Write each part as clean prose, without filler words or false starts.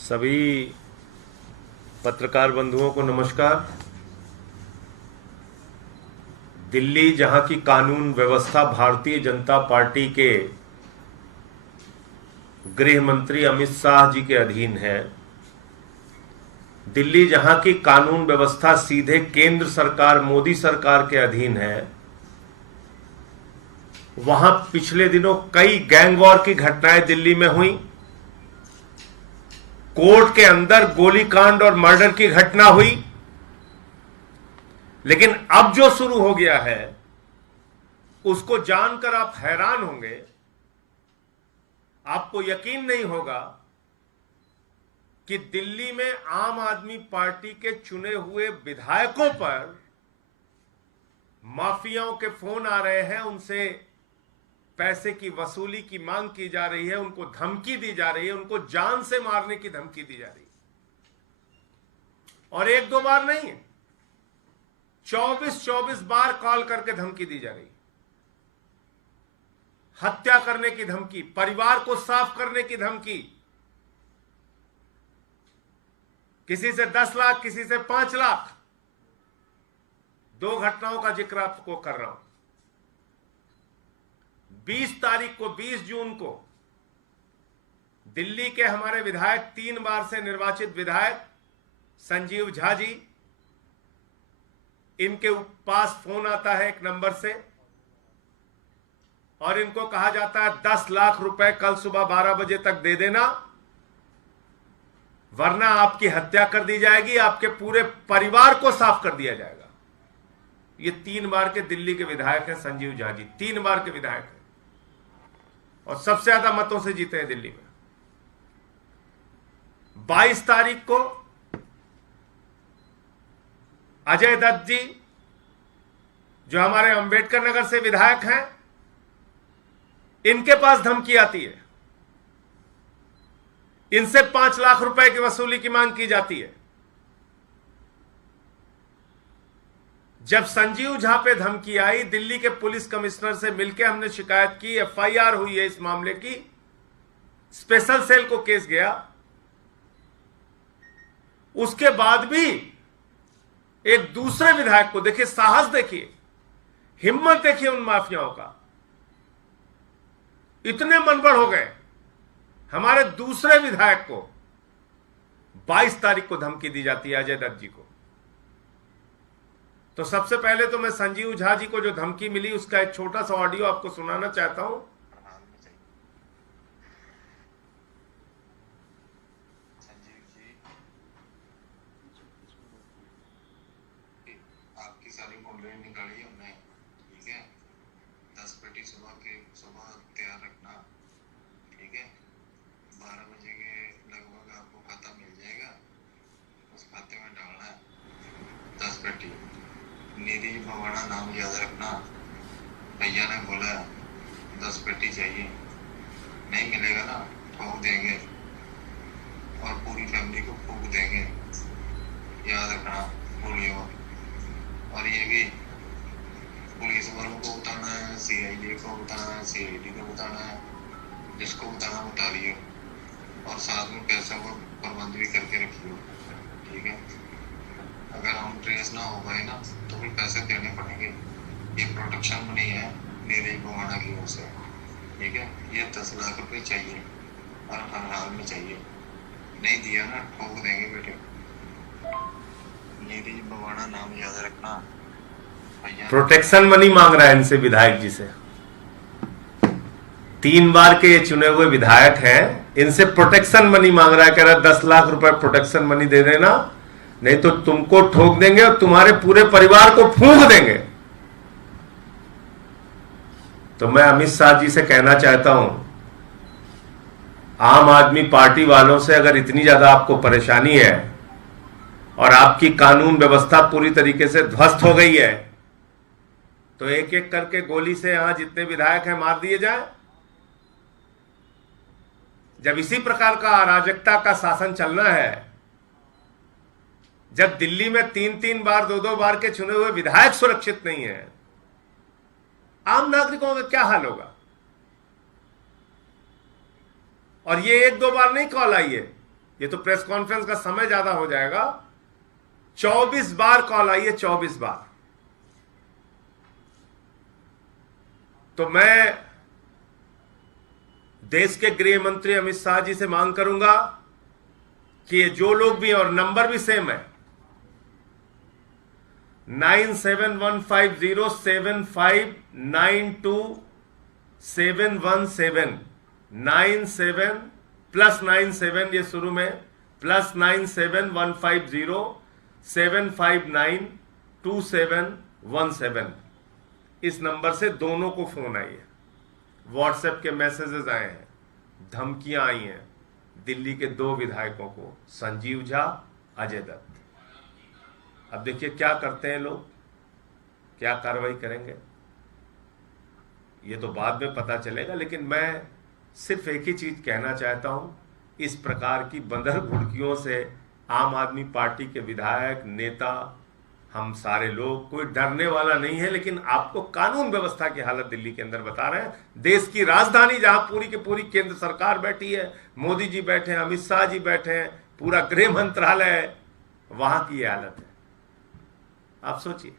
सभी पत्रकार बंधुओं को नमस्कार। दिल्ली, जहां की कानून व्यवस्था भारतीय जनता पार्टी के गृह मंत्री अमित शाह जी के अधीन है, दिल्ली जहां की कानून व्यवस्था सीधे केंद्र सरकार, मोदी सरकार के अधीन है, वहां पिछले दिनों कई गैंग वॉर की घटनाएं दिल्ली में हुई। कोर्ट के अंदर गोलीकांड और मर्डर की घटना हुई। लेकिन अब जो शुरू हो गया है उसको जानकर आप हैरान होंगे। आपको यकीन नहीं होगा कि दिल्ली में आम आदमी पार्टी के चुने हुए विधायकों पर माफियाओं के फोन आ रहे हैं, उनसे पैसे की वसूली की मांग की जा रही है, उनको धमकी दी जा रही है, उनको जान से मारने की धमकी दी जा रही है। और एक दो बार नहीं, 24 बार कॉल करके धमकी दी जा रही है। हत्या करने की धमकी, परिवार को साफ करने की धमकी, किसी से 10 लाख, किसी से 5 लाख। 2 घटनाओं का जिक्र आपको कर रहा हूं। 20 तारीख को, 20 जून को दिल्ली के हमारे विधायक, 3 बार से निर्वाचित विधायक संजीव झा जी, इनके पास फोन आता है एक नंबर से और इनको कहा जाता है 10 लाख रुपए कल सुबह 12 बजे तक दे देना, वरना आपकी हत्या कर दी जाएगी, आपके पूरे परिवार को साफ कर दिया जाएगा। ये 3 बार के दिल्ली के विधायक हैं संजीव झा जी, 3 बार के विधायक हैं और सबसे ज्यादा मतों से जीते हैं दिल्ली में। 22 तारीख को अजय दत्त जी, जो हमारे अंबेडकर नगर से विधायक हैं, इनके पास धमकी आती है, इनसे 5 लाख रुपए की वसूली की मांग की जाती है। जब संजीव झा पे धमकी आई, दिल्ली के पुलिस कमिश्नर से मिलकर हमने शिकायत की, एफआईआर हुई है इस मामले की, स्पेशल सेल को केस गया। उसके बाद भी एक दूसरे विधायक को, देखिए साहस, देखिए हिम्मत, देखिए उन माफियाओं का, इतने मनबड़ हो गए। हमारे दूसरे विधायक को 22 तारीख को धमकी दी जाती है, अजय दत्त जी को। तो सबसे पहले तो मैं संजीव झा जी को जो धमकी मिली उसका एक छोटा सा ऑडियो आपको सुनाना चाहता हूं। संजीव जी, आपकी सारी कुंडली निकाली हमने, ठीक है। 10 पेटी सुबह तैयार रखना, ठीक है। 12 बजे के लगभग आपको खाता मिल जाएगा, उस खाते में डालना है 10 पेटी। नीरज भवाना नाम याद रखना। भैया ने बोला 10 पेटी चाहिए, नहीं मिलेगा ना ठोक देंगे और पूरी फैमिली को फूक देंगे, याद रखना, भूलियो। और ये भी पुलिस वालों को बताना है, सीआईडी को बताना है, सीआईडी को बताना है, जिसको बताना बता लियो। और साथ में पैसों को प्रबंध भी करके रखियो, ठीक है। अगर हम ट्रेस ना हो पाए ना तो भी पैसे देने पड़ेंगे। ये प्रोटेक्शन मनी है नीरज भवाना की ओर से, ठीक है। ये 10 लाख रुपए चाहिए और हर हाल में चाहिए, नहीं दिया ना ठोक देंगे बेटे। नीरज भवाना नाम याद रखना। प्रोटेक्शन मनी मांग रहा है इनसे, विधायक जी से। 3 बार के ये चुने हुए विधायक हैं, इनसे प्रोटेक्शन मनी मांग रहा है, कह रहा है 10 लाख रुपए प्रोटेक्शन मनी दे देना, नहीं तो तुमको ठोक देंगे और तुम्हारे पूरे परिवार को फूंक देंगे। तो मैं अमित शाह जी से कहना चाहता हूं, आम आदमी पार्टी वालों से अगर इतनी ज्यादा आपको परेशानी है और आपकी कानून व्यवस्था पूरी तरीके से ध्वस्त हो गई है, तो एक एक करके गोली से यहां जितने विधायक हैं मार दिए जाए। जब इसी प्रकार का अराजकता का शासन चलना है, जब दिल्ली में 3-3 बार, 2-2 बार के चुने हुए विधायक सुरक्षित नहीं है, आम नागरिकों का क्या हाल होगा? और ये एक दो बार नहीं कॉल आई है, ये तो प्रेस कॉन्फ्रेंस का समय ज्यादा हो जाएगा। 24 बार कॉल आई है, 24 बार। तो मैं देश के गृह मंत्री अमित शाह जी से मांग करूंगा कि ये जो लोग भी हैं, और नंबर भी सेम है, 971507592717 97 +97 ये शुरू में +9715075972717 इस नंबर से दोनों को फोन आई है, व्हाट्सएप के मैसेजेस आए हैं, धमकियां आई हैं दिल्ली के 2 विधायकों को, संजीव झा, अजय दत्त। अब देखिए क्या करते हैं लोग, क्या कार्रवाई करेंगे ये तो बाद में पता चलेगा। लेकिन मैं सिर्फ एक ही चीज कहना चाहता हूं, इस प्रकार की बंदर घुड़कियों से आम आदमी पार्टी के विधायक, नेता, हम सारे लोग, कोई डरने वाला नहीं है। लेकिन आपको कानून व्यवस्था की हालत दिल्ली के अंदर बता रहे हैं। देश की राजधानी जहां पूरी की पूरी केंद्र सरकार बैठी है, मोदी जी बैठे हैं, अमित शाह जी बैठे हैं, पूरा गृह मंत्रालय है, वहां की यह हालत है। आप सोचिए।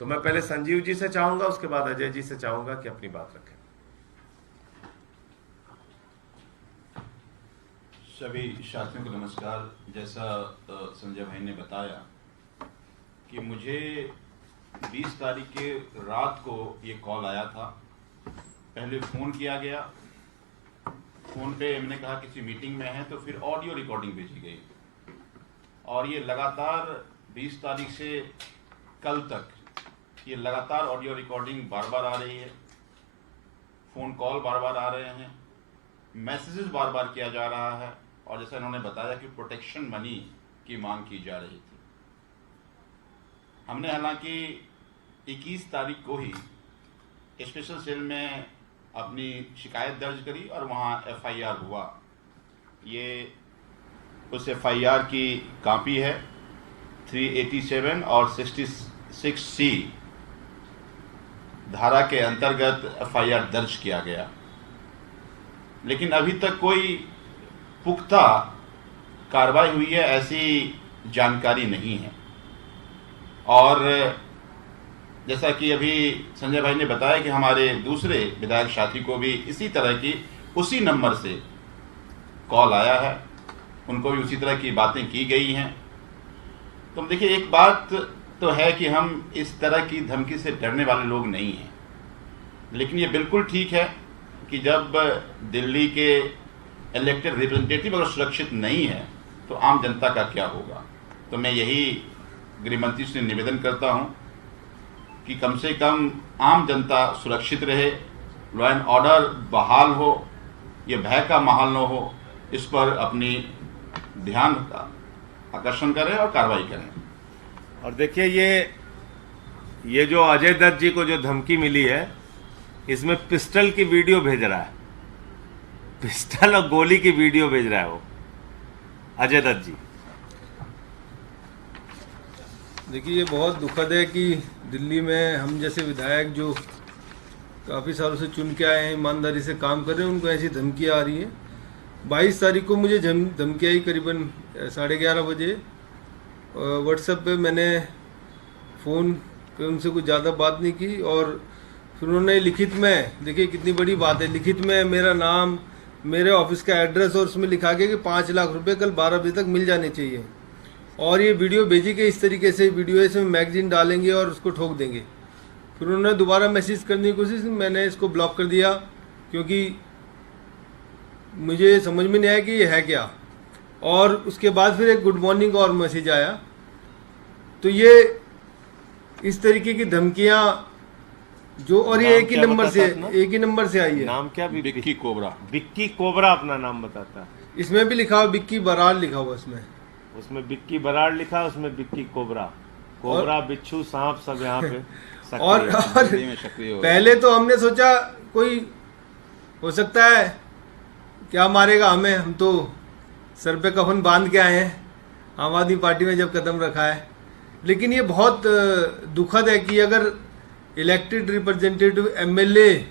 तो मैं पहले संजीव जी से चाहूंगा, उसके बाद अजय जी से चाहूंगा कि अपनी बात रखें। सभी साथियों को नमस्कार। जैसा संजय भाई ने बताया कि मुझे 20 तारीख के रात को ये कॉल आया था। पहले फ़ोन किया गया, फ़ोन पे मैंने कहा किसी मीटिंग में है, तो फिर ऑडियो रिकॉर्डिंग भेजी गई और ये लगातार 20 तारीख से कल तक ये लगातार ऑडियो रिकॉर्डिंग बार बार आ रही है, फ़ोन कॉल बार बार आ रहे हैं, मैसेजेस बार बार किया जा रहा है और जैसा इन्होंने बताया कि प्रोटेक्शन मनी की मांग की जा रही थी। हमने हालांकि 21 तारीख को ही स्पेशल सेल में अपनी शिकायत दर्ज करी और वहाँ FIR हुआ। ये उस FIR की कॉपी है, 387 और 66C धारा के अंतर्गत FIR दर्ज किया गया। लेकिन अभी तक कोई पुख्ता कार्रवाई हुई है ऐसी जानकारी नहीं है। और जैसा कि अभी संजय भाई ने बताया कि हमारे दूसरे विधायक साथी को भी इसी तरह की उसी नंबर से कॉल आया है, उनको भी उसी तरह की बातें की गई हैं। तो देखिए, एक बात तो है कि हम इस तरह की धमकी से डरने वाले लोग नहीं हैं, लेकिन ये बिल्कुल ठीक है कि जब दिल्ली के इलेक्टेड रिप्रेजेंटेटिव अगर सुरक्षित नहीं है तो आम जनता का क्या होगा। तो मैं यही गृह मंत्री से निवेदन करता हूं कि कम से कम आम जनता सुरक्षित रहे, लॉ एंड ऑर्डर बहाल हो, ये भय का माहौल न हो, इस पर अपनी ध्यान का आकर्षण करें और कार्रवाई करें। और देखिए, ये जो अजय दत्त जी को जो धमकी मिली है, इसमें पिस्टल की वीडियो भेज रहा है, पिस्टल और गोली की वीडियो भेज रहा है वो अजय दत्त जी। देखिए, ये बहुत दुखद है कि दिल्ली में हम जैसे विधायक जो काफ़ी सालों से चुन के आए हैं, ईमानदारी से काम कर रहे हैं, उनको ऐसी धमकियाँ आ रही हैं। 22 तारीख को मुझे धमकी आई करीबन 11:30 बजे। व्हाट्सएप पे मैंने फ़ोन पे उनसे कुछ ज़्यादा बात नहीं की और फिर उन्होंने लिखित में, देखिए कितनी बड़ी बात है, लिखित में मेरा नाम, मेरे ऑफिस का एड्रेस और उसमें लिखा गया कि 5 लाख रुपए कल 12 बजे तक मिल जाने चाहिए। और ये वीडियो भेजी गई इस तरीके से, वीडियो इसमें मैगजीन डालेंगे और उसको ठोक देंगे। फिर उन्होंने दोबारा मैसेज करने की कोशिश, मैंने इसको ब्लॉक कर दिया क्योंकि मुझे समझ में नहीं आया कि ये है क्या। और उसके बाद फिर एक गुड मॉर्निंग और मैसेज आया। तो ये इस तरीके की धमकियां जो, और ये एक ही नंबर से आई है। नाम क्या? बिक्की कोबरा। बिक्की कोबरा अपना नाम बताता है। इसमें भी लिखा हुआ बिक्की बराड़ लिखा हुआ, उसमें बिक्की बराड़ लिखा, उसमें बिक्की कोबरा, कोबरा, बिच्छू, सांप सब यहाँ पे और पहले तो हमने सोचा कोई हो सकता है क्या मारेगा हमें, हम तो सर पे कफन बांध के आए हैं, आम आदमी पार्टी में जब कदम रखा है। लेकिन ये बहुत दुखद है कि अगर इलेक्टेड रिप्रेजेंटेटिव MLA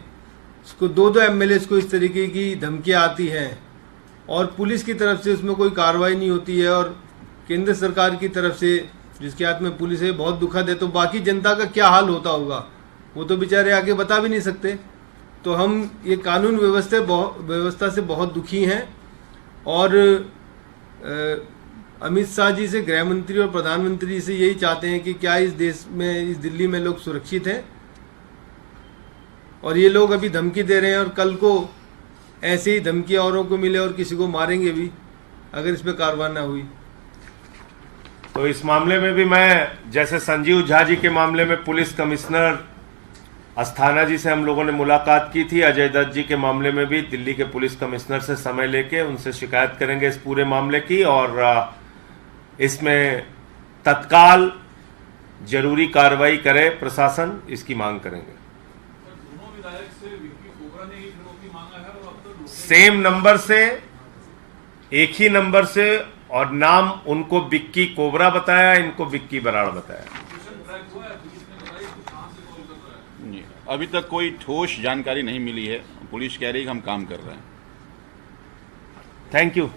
इसको 2-2 एमएलए को इस तरीके की धमकियां आती हैं और पुलिस की तरफ से उसमें कोई कार्रवाई नहीं होती है और केंद्र सरकार की तरफ से जिसके हाथ में पुलिस है बहुत दुखद है। तो बाकी जनता का क्या हाल होता होगा वो तो बेचारे आगे बता भी नहीं सकते। तो हम ये कानून व्यवस्था से बहुत दुखी हैं और अमित शाह जी से, गृह मंत्री और प्रधानमंत्री जी से यही चाहते हैं कि क्या इस देश में, इस दिल्ली में लोग सुरक्षित हैं। और ये लोग अभी धमकी दे रहे हैं और कल को ऐसे ही धमकी औरों को मिले और किसी को मारेंगे भी अगर इस पर कार्रवाई ना हुई। तो इस मामले में भी मैं, जैसे संजीव झा जी के मामले में पुलिस कमिश्नर अस्थाना जी से हम लोगों ने मुलाकात की थी, अजय दत्त जी के मामले में भी दिल्ली के पुलिस कमिश्नर से समय लेके उनसे शिकायत करेंगे इस पूरे मामले की और इसमें तत्काल जरूरी कार्रवाई करे प्रशासन, इसकी मांग करेंगे। सेम नंबर से, एक ही नंबर से, और नाम उनको विक्की कोबरा बताया, इनको विक्की बराड़ बताया। अभी तक कोई ठोस जानकारी नहीं मिली है। पुलिस कह रही है कि हम काम कर रहे हैं। Thank you.